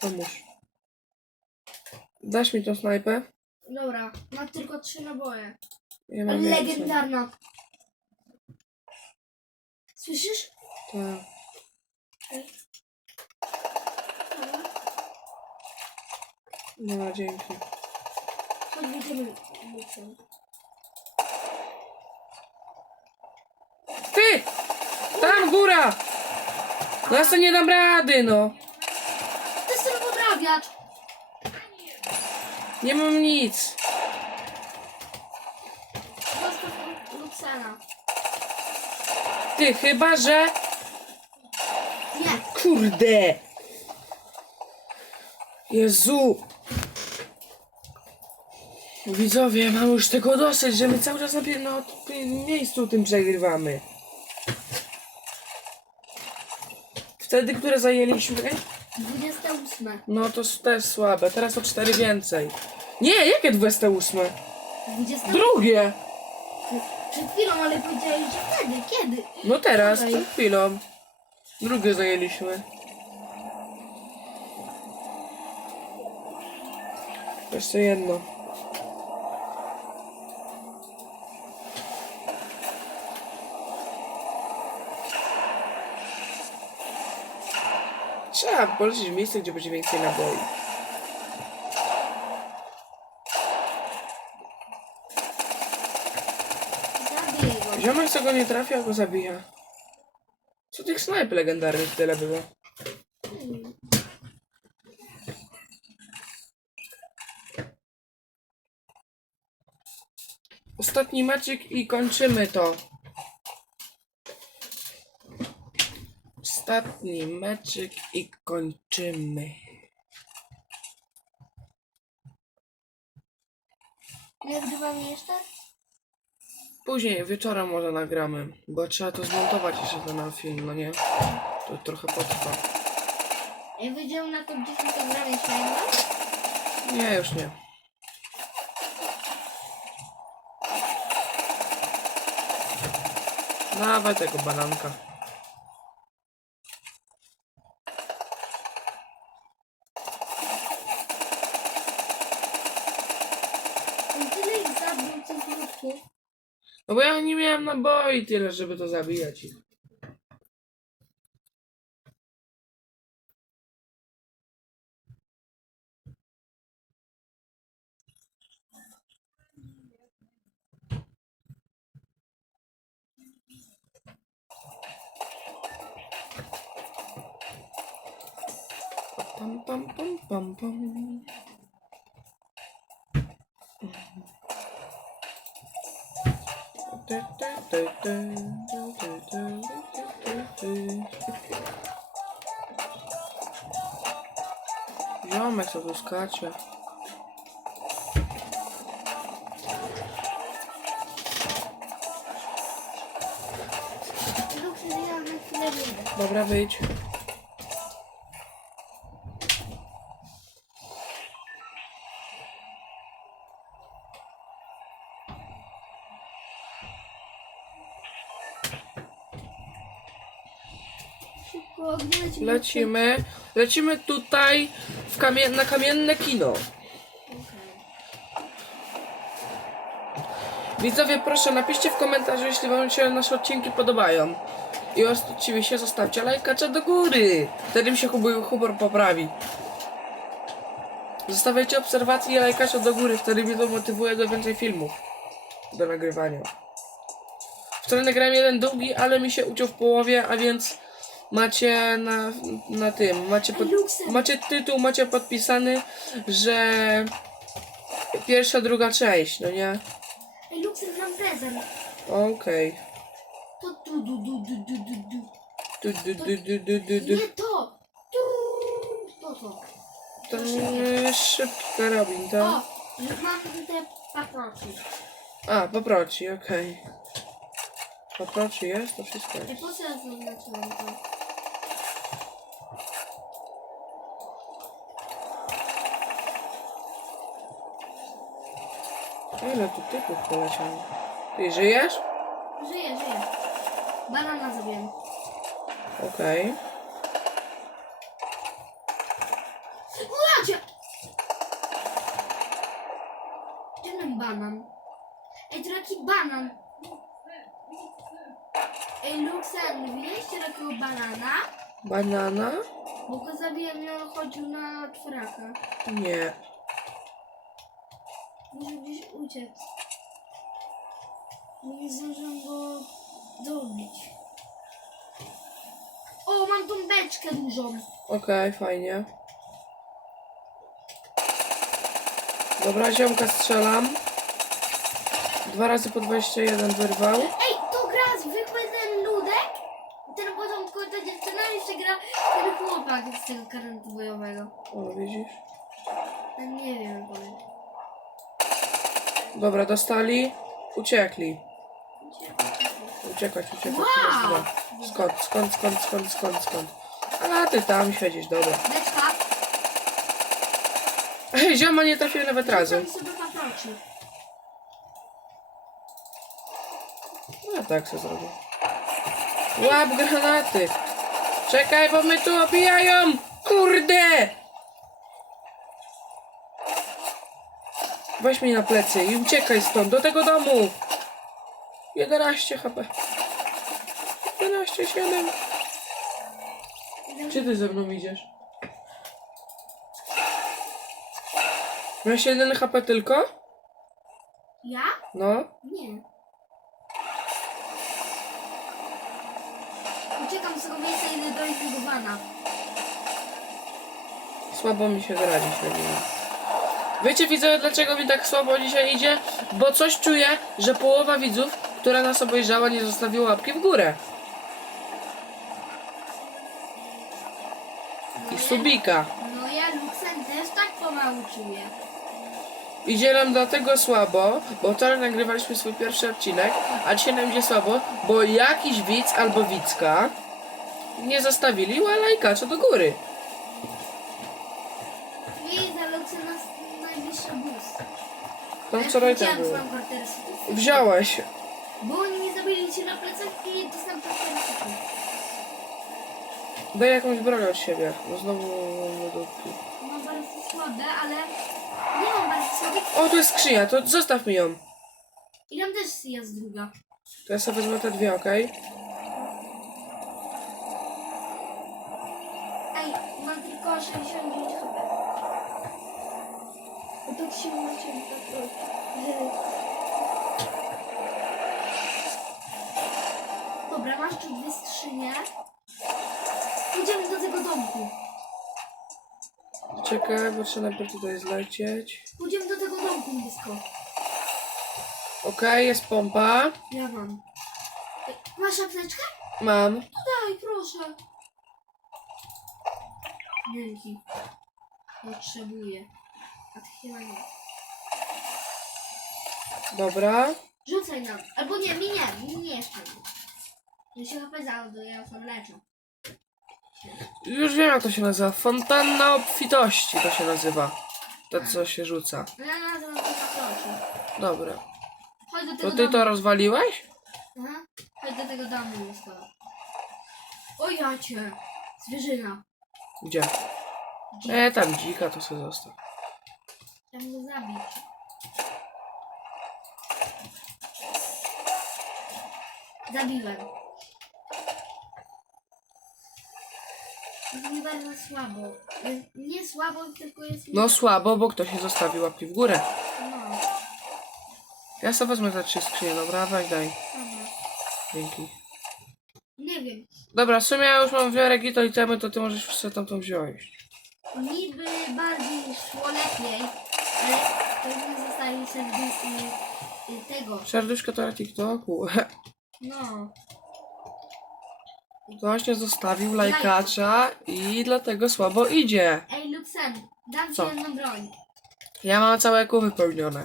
Pomóż. Dasz mi tą snajpę? Dobra, mam tylko trzy naboje. Ja mam więcej. legendarna. Słyszysz? Tak. Dobra. Dzięki. Chodź, będziemy. Ty! Tam góra! No ja sobie nie dam rady, no. Nie mam nic. Zostaw. Ty, chyba że... Nie. Kurde! Jezu! Widzowie, mam już tego dosyć, że my cały czas na, tym miejscu tym przegrywamy. Wtedy, które zajęliśmy, 28. no to s- też słabe. Teraz o 4 więcej. Nie, jakie 28? 20. Drugie! Przed chwilą, ale powiedziałeś, że kiedy? Kiedy? No teraz, Okej. przed chwilą. Drugie zajęliśmy. Jeszcze jedno. Trzeba polecieć w miejsce, gdzie będzie więcej naboi. Ziomek co go nie trafia, go zabija. Co tych snajp legendarnych tyle było? Ostatni maciek i kończymy to. Ostatni meczyk i kończymy. Nie wgrywamy jeszcze? Później, wieczorem może nagramy, bo trzeba to zmontować jeszcze ten na film, no nie? To trochę potrwa. Jak wyjdziemy na top 10 to gramy jeszcze jedno? Nie, już nie. Dawaj tego bananka. On tyle ich zabił tych ludków. No bo ja nie miałem naboi tyle, żeby to zabijać ich. Pam, pam, pam, pam, pam. Ziomek tu skacze. Dobra, wyjdź. Szybko, lecimy? Lecimy. Lecimy tutaj w na kamienne kino. Widzowie, proszę napiszcie w komentarzu, jeśli wam się nasze odcinki podobają. I oczywiście zostawcie lajkacza do góry. Wtedy mi się humor, humor poprawi. Zostawiajcie obserwacje i lajkacza do góry, wtedy mnie to motywuje do więcej filmów. Do nagrywania. Wczoraj nagrałem jeden długi, ale mi się uciął w połowie, a więc macie na, na tym, macie, pod, macie tytuł, macie podpisany, że pierwsza, druga część, no nie? Ej, Luksy, mam prezent. Okej. To tu, du, du, du, du, du, du. Du, du, du, du, du, du, du. Nie to! Tu! To to. To e, szybki karabin, O! tak? Mam te paproci. A, poproci, okej. Poproci jest, to wszystko Ej, jest. po co ja zaznaczyłam to? A Ile tu typów poleciało? Ty żyjesz? Żyję, żyję. Banana zabiłem. Okej. Ulacie! Gdzie ten banan? Ej, to jaki banan? Ej, Luxen, widzieliście takiego banana? Banana? Bo go zabiłem on chodził na czworaka. Nie. Muszę gdzieś uciec. Nie zdążyłem go dobić. O, mam tą beczkę dużą. Okej, fajnie. Dobra, ziomka strzelam. Dwa razy po 21 wyrwał. Ej, to gra zwykły ten ludek? Ten początku ta dziewczyna jeszcze gra ten chłopak z tego karantu bojowego. O, widzisz? Nie wiem, powiem. Dobra, dostali. Uciekli. Uciekać, uciekać. Wow! Skąd, skąd, skąd, skąd, skąd, skąd? A ty tam siedzisz, dobra. Beczka. Ej, zioma nie trafił nawet razem. Rzucam sobie paproci. No ja tak sobie zrobię. Łap granaty! Czekaj, bo mnie tu obijają! Kurde! Weź mnie na plecy i uciekaj stąd, do tego domu! 11 HP. 11, 7. Gdzie ty ze mną idziesz? Miałeś jeden HP tylko? Ja? No. Nie. Uciekam z tego miejsca i idę do innego Słabo mi się gra dzisiaj. nie? Wiecie widzowie dlaczego mi tak słabo dzisiaj idzie? Bo coś czuję, że połowa widzów, która nas obejrzała nie zostawiła łapki w górę. I subika. No ja Luxen też tak pomału czuję. Idzie nam dlatego słabo, bo wczoraj nagrywaliśmy swój pierwszy odcinek, a dzisiaj nam idzie słabo, bo jakiś widz albo widzka nie zostawili lajkacza do góry. To Ja wczoraj tak było. Wziąłeś. Bo oni mi zabili się na plecach i dostałem karterę. Daj jakąś broń od siebie. No znowu dupki. Mam bardzo słabe, ale nie mam bardzo słabych. O, tu jest skrzynia, to zostaw mi ją. I tam też jest druga. To ja sobie wezmę te dwie, okej? Ej, mam tylko 69 To się macie tak że... Dobra, masz tu dwie skrzynie. Idziemy do tego domku. Czekaj, bo trzeba najpierw tutaj zlecieć. Pójdziemy do tego domku blisko. Okej, jest pompa. Ja mam. Masz apteczkę? Mam. No daj, proszę. Dzięki. Potrzebuję. A ty chyba nie. Dobra. Rzucaj nam. Albo nie, mi nie, mi nie jeszcze. Ja się chyba to ja już leczę. Już wiem jak to się nazywa. Fontanna obfitości to się nazywa. To co się rzuca. No ja nazywam to zaprosi. Dobra. Chodź do tego To ty domu. to rozwaliłeś? Aha. Chodź do tego domu blisko. O ja cię. Zwierzyna. Gdzie? E, tam dzika to sobie zostaw. Chciałem go zabić. Zabiłem. Jest bardzo słabo. Jest Nie słabo, tylko jest... No słabo, bo ktoś nie zostawił łapki w górę. No. Ja sobie wezmę te trzy skrzynie, dobra? Weź daj. Dobra. Dzięki. Nie wiem. Dobra, w sumie ja już mam wiarę gito i temy, to ty możesz sobie tam tą wziąć. Niby bardziej szło lepiej, ale to nie zostali serduszki y, tego. Serduszko to na TikToku. No. Właśnie zostawił lajkacza i dlatego słabo idzie. Ej, Luxen, dam ci jedną broń. Ja mam całe kół wypełnione.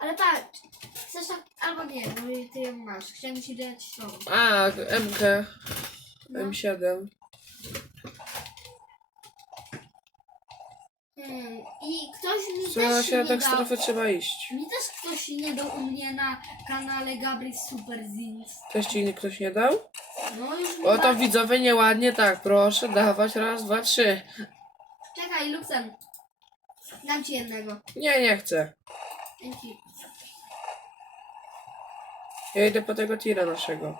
Ale patrz, chcesz tak, albo nie, bo ty ją masz. Chciałem ci dać słowo. A, MK. No. M7. Hmm. I ktoś mi Co też się nie tak dał. strefy trzeba iść. Mi też ktoś nie dał u mnie na kanale Gabry Super Zins. Też ci ktoś nie dał? No już mi O to da- widzowie nieładnie tak, proszę dawać raz, dwa, trzy. Czekaj, Luxen. Dam ci jednego. Nie, nie chcę. Dzięki. Ja idę po tego tira naszego.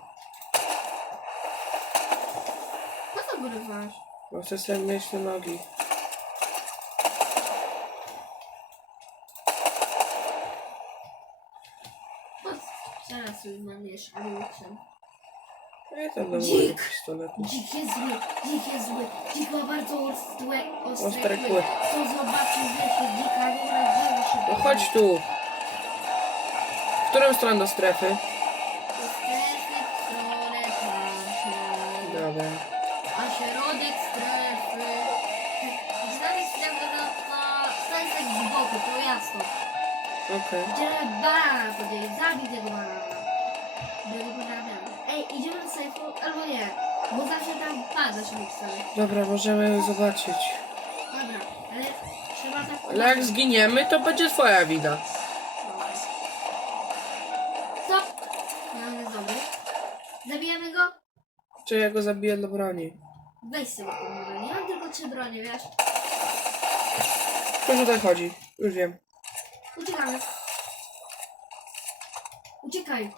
Po co wyrywasz? Bo chcę sobie mieć te nogi. Po co? Mam jeszcze amunicję. Ja tam dam Dzik. pistoletu. Dzik jest zły, dzik jest zły. Dzik ma bardzo ostre, ostre, Ostre kły. kły. Kto zobaczy wiecie, dzika nie ma drzewo się No chodź tu. W którą stronę do strefy? Do strefy, stronę tamtą. Dobra. A środek strefy. Środek strefy no to stoi tak z boku, to jasno. Okej. Idziemy banana podjąć, zabij tego banana. Ej, idziemy do sejfu, albo nie. Bo zawsze tam pada się sobie. Dobra, możemy zobaczyć. Dobra, ale trzeba tak... Ale jak zginiemy, to będzie twoja wina. Dobra. Stop! Mamy zombie. Zabijemy go? Czy ja go zabiję dla broni? Weź sobie tą broń. Ja mam tylko trzy bronie, wiesz? Już tutaj chodzi. Już wiem. Uciekamy. Uciekaj.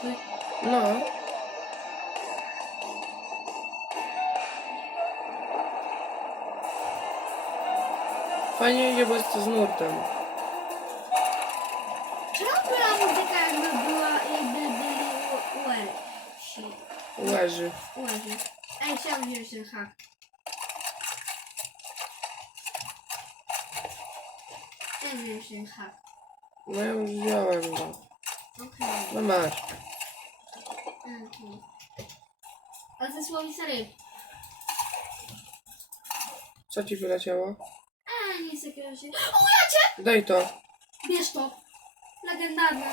Płyta tej małpy. No. Fajnie idzie, bo jest to z nurtem. Czemu była muzyka jakby była, jakby byli u- uelsi? Leży. Uelsi. Ej, chciałam wziąć ten hak. Ej, masz. Mhm. Ale to słowi sery. Co ci wyleciało? A, nic takiego się... O, ja cię! Daj to. Bierz to. Legendarne.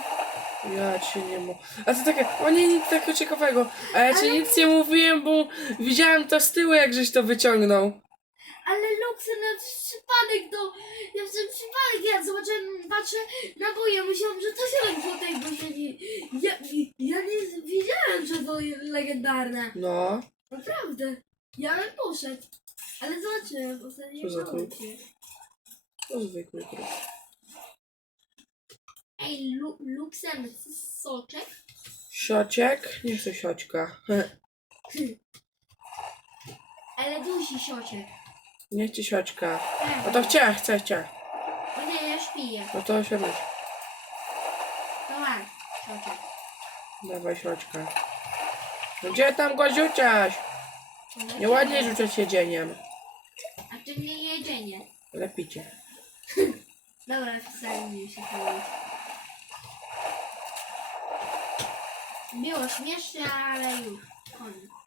Ja cię nie mo... A to takie, o nie, nic takiego ciekawego. A ja ci Ale- nic nie mówiłem, bo widziałem to z tyłu, jak żeś to wyciągnął. Ale Luxen, no to jest przypadek do... Ja w ten przypadek, ja zobaczyłem, patrzę na boję, myślałam, że to się tutaj, bo się nie... Ja, ja nie wiedziałem, że to jest legendarne. No. Naprawdę. Ja bym poszedł. Ale zobaczyłem, ostatnio Co za się. To zwykły kruk. Ej, Lu chcesz soczek? Siociek? Nie chcę sioćka. Ale dusi siociek. Nie chcę sioćka. No to chcę, chcę, chcę. O nie, ja śpiję. No to się rusz. To mam siociek. Dawaj sioćka. No gdzie tam go rzucasz? Nieładnie rzucać jedzeniem. A to nie jedzenie. Lepicie. Dobra, wcale mi się powiedzieć. Było śmieszne, ale już. Koniec.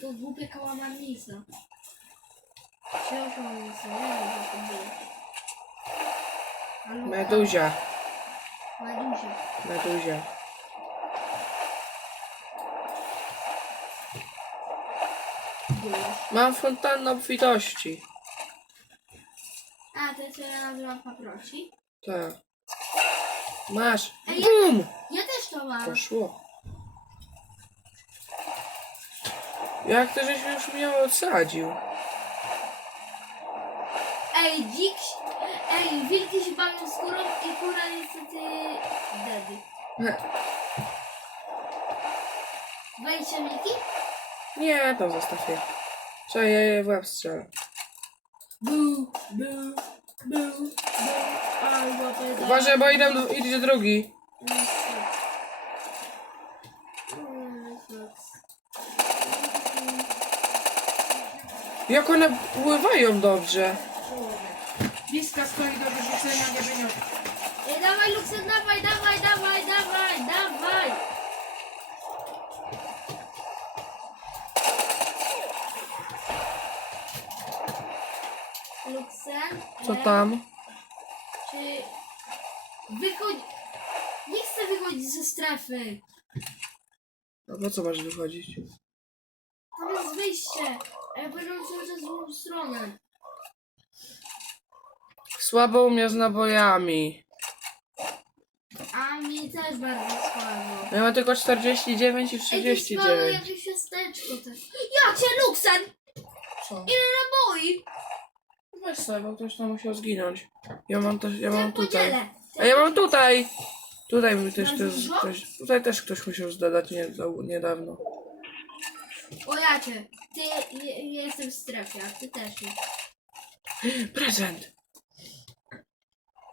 Tylko głupie kałamarnica. Książka nie wiem, co to było. Albo Meduzia. Meduzia. Meduzia. Było. Mam fontannę obfitości. A, to jest ja nazywam paproci. Tak. Masz. Bum! Ja też to mam. Poszło. Jak to żeś już mnie odsadził? Ej, dzik, ej, wilki się bawią skórą i kura niestety dead. Wejście wilki? Nie, tam zostaw je. Trzeba je w łeb strzelę. Bu, bu, bu, bu, albo to jest... Uważaj, bo idę, do- idzie drugi. Jak one pływają dobrze. Bliska stoi do wyrzucenia jedzenia. Ej, dawaj, Luxen, dawaj, dawaj, dawaj, dawaj, dawaj! Luxen? Co e, tam? Czy wychodź... Nie chcę wychodzić ze strefy. A po co masz wychodzić? Tam jest wyjście. A ja będę cały czas w złą stronę. Słabo u mnie z nabojami. A mi też bardzo słabo. Ja mam tylko 49 i Ej, to spadło 39. jakieś miasteczko też. Ja cię, Luxen! Co? Ile naboi? Weź sobie, bo ktoś tam musiał zginąć. Ja mam też, ja mam tutaj. podzielę. A ja mam tutaj! Tutaj mi też, Masz też dużo? ktoś, tutaj też ktoś musiał zdadać nie, niedawno. O ja cię. Ty, ja jestem w strefie, a ty też. Prezent!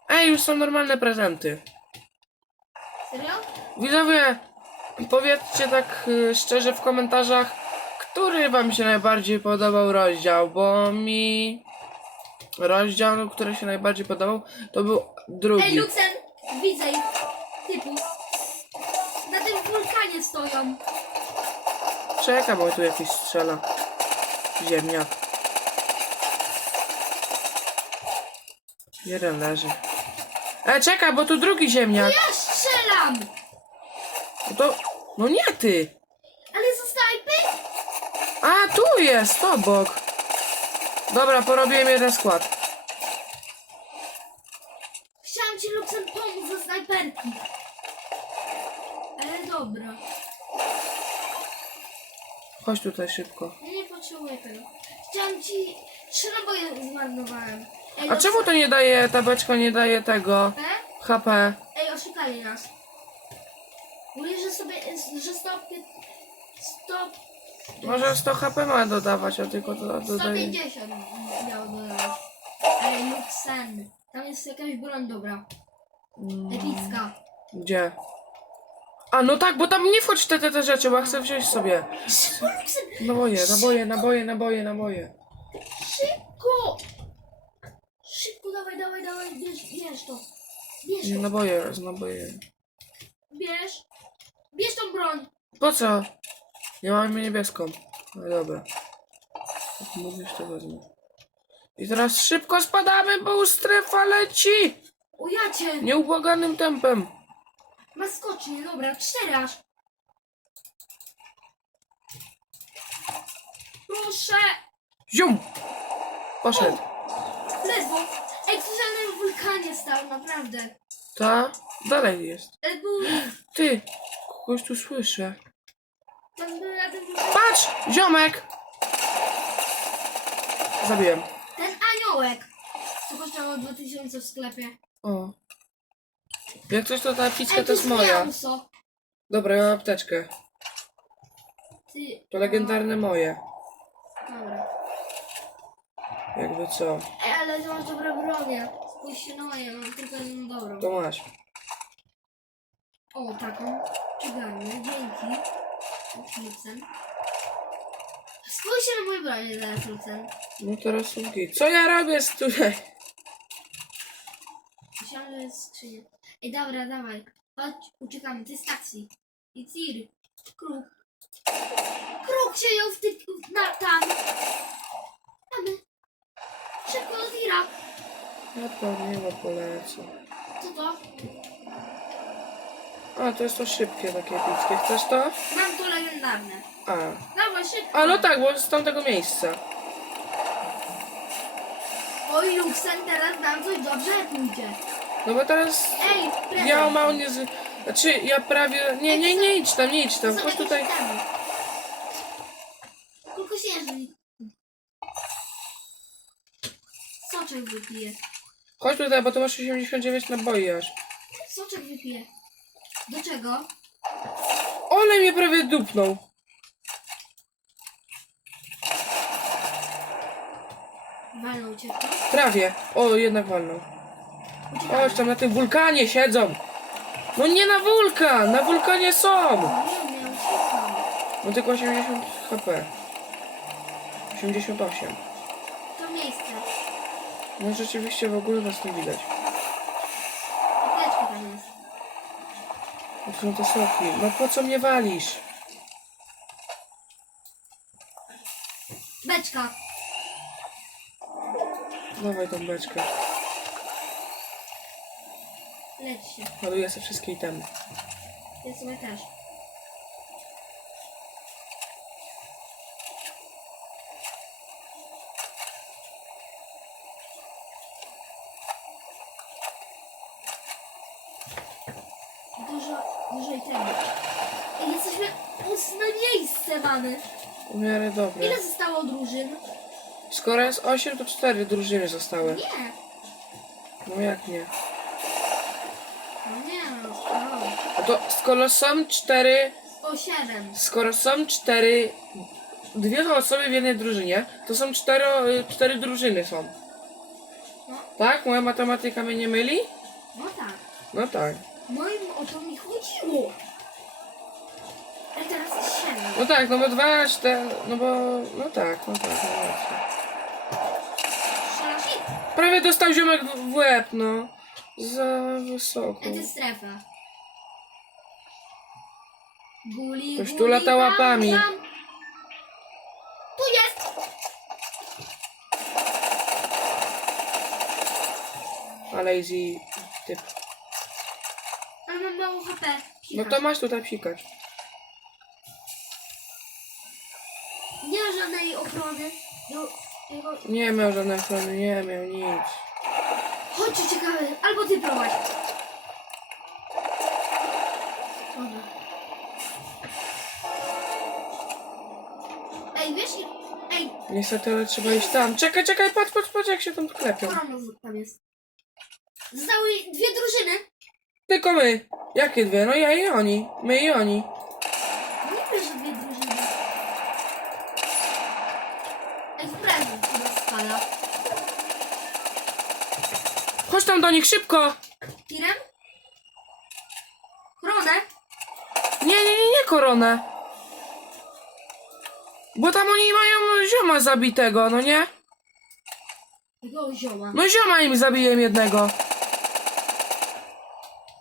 Ej, już są normalne prezenty. Serio? Widzowie, powiedzcie tak y, szczerze w komentarzach, który wam się najbardziej podobał rozdział, bo mi rozdział, który się najbardziej podobał, to był Ej, drugi. Luxen! Widzę ich. Typu. Na tym wulkanie stoją. Czekaj, bo tu jakiś strzela. Ziemniak. Jeden leży. E, czekaj, bo tu drugi ziemniak. Ja strzelam! No to... No nie ty! Ale ze snajpy? A, tu jest, obok. Dobra, porobiłem jeden skład. Chciałam ci Luxen pomóc ze snajperki. Ale dobra. Chodź tutaj szybko. Ja nie potrzebuję tego. Chciałam ci... Trzy naboje zmarnowałem. Ej, A czemu to nie daje, ta beczka nie daje tego E? HP? Ej, oszukali nas. Mówię, że sobie, że stop, stop, Może 100 HP ma dodawać, a tylko to dodaje. 150 miał dodawać. Ej, Luxen, tam jest jakaś broń dobra, Mm, epicka. Gdzie? A, no tak, bo tam nie wchodź w te, te, te rzeczy, bo ja chcę wziąć sobie. Szybko, Luxen, Naboje, naboje, naboje, naboje, naboje. szybko! Szybko, dawaj, dawaj, dawaj, bierz, bierz to. Bierz Nie, to, naboje, naboje. bierz. Bierz tą broń. Po co? Ja mam niebieską. No dobra. Jak mówisz, to wezmę. I teraz szybko spadamy, bo strefa leci! O ja cię, Nieubłaganym tempem. Ma skocznie, dobra, cztery aż. Proszę. Zium! Poszedł. Ledwo. Ej, ktoś na wulkanie stał, naprawdę. Ta? Dalej jest. Był, Ty! Kogoś tu słyszę. tam był na tym wulkanie. Patrz! Ziomek! Zabiłem. Ten aniołek, co kosztowało 2000 w sklepie. O. Jak coś to ta pizka Ej, to jest moja. Dobra, ja mam apteczkę. Ty, To legendarne moje. Dobra. Jakby co. Ej, ale ty masz dobre bronie. Spójrzcie na moje, mam tylko jedną dobrą. To masz. O, taką. Czyganię, dzięki. Lucen. Spójrzcie na moje bronie teraz, Lucen. No teraz git. Co ja robię z tutaj? Myślałam, że jest skrzynia. Ej, dobra, dawaj. Chodź, uciekamy. To jest taksi. I tir. Kruk. Kruk siedział w tych... na tam. Mamy. Szybko do tira. Ja to nie ma polecę. Co to? A, to jest to szybkie takie pizkie. Chcesz to? Mam tu legendarne. A. Dawaj, szybko. A no tak, bo z tamtego miejsca. Oj, Luxen, teraz nam coś dobrze pójdzie. No bo teraz Ej, prezent. ja mało nie z... Znaczy ja prawie... Nie, nie, nie idź tam, nie idź tam. Chodź tutaj. śnieżni. Soczek wypije. Chodź tutaj, bo tu masz 89 naboi aż. Soczek wypije. Do czego? Ole mnie prawie dupnął. Walnął cię? Prawie. O, jednak walnął. Chodź tam na tym wulkanie siedzą. No nie na wulkan, na wulkanie są. No tylko 80 HP. 88. To miejsce. No rzeczywiście w ogóle was nie widać. Apteczka tam jest. No to są te soki. No po co mnie walisz? Beczka. Dawaj tą beczkę. Leci. Ładuję sobie wszystkie itemy. Ja sobie też. Dużo, dużo Jesteśmy miejsce mamy. W miarę dobre. Ile zostało drużyn? Skoro jest 8, to 4 drużyny zostały. Nie. No jak nie? To skoro są 4, O siedem. skoro są 4, dwie osoby w jednej drużynie, to są 4, 4 drużyny są. No. Tak? Moja matematyka mnie nie myli? No tak. No tak. Moim o to mi chodziło. Ej, teraz jest siedem. No tak, no bo 2, 4, no bo, no tak, no tak, no racja. Strzelasz ich? Prawie dostał ziomek w w łeb, no. Za wysoko. To jest strefa. Guli, Ktoś tu guli, lata tam, łapami. tam. Tu jest! A lazy typ. Ale mam mało HP. No to masz tutaj psikać. Nie ma żadnej ochrony. No, jego... Nie miał żadnej ochrony, nie miał nic. Chodź, ciekawe. Albo ty prowadź. Dobra. Niestety, ale trzeba iść tam. Czekaj, czekaj, patrz, patrz, patrz, jak się tam klepią. koronów tam jest. Zostały dwie drużyny. Tylko my. Jakie dwie? No ja i oni. My i oni. Nie wiesz, że dwie drużyny. Ej, w prezent chyba spada. Chodź tam do nich, szybko! Tirem? Koronę? Nie, nie, nie, nie koronę. Bo tam oni mają zioma zabitego, no nie? Tego zioma. No zioma im zabiję jednego.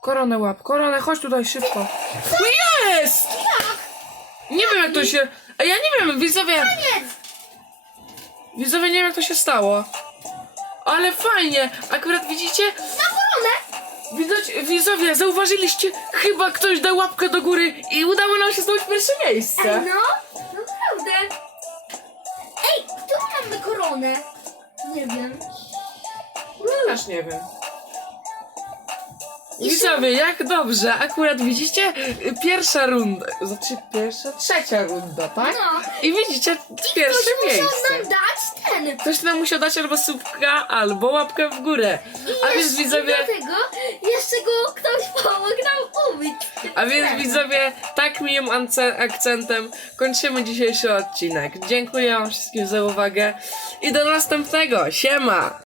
Koronę łap, koronę, chodź tutaj szybko. No jest! Nie wiem jak to się... Ej, ja nie wiem, widzowie... Koniec! Widzowie, nie wiem jak to się stało. Ale fajnie, akurat widzicie... Na koronę! Widać, widzowie, zauważyliście? Chyba ktoś dał łapkę do góry i udało nam się zdobyć pierwsze Ej, miejsce. no! Nie wiem. No też nie wiem. Widzowie, jak dobrze, akurat widzicie, pierwsza runda, znaczy pierwsza, trzecia runda, tak? No. I widzicie pierwsze Ktoś musiał miejsce. nam dać ten. Ktoś nam musiał dać albo słupka, albo łapkę w górę. I A więc jeszcze- widzowie, do tego jeszcze go ktoś pomógł nam umyć. a więc widzowie, tak miłym ance- akcentem kończymy dzisiejszy odcinek. Dziękuję wam wszystkim za uwagę i do następnego. Siema!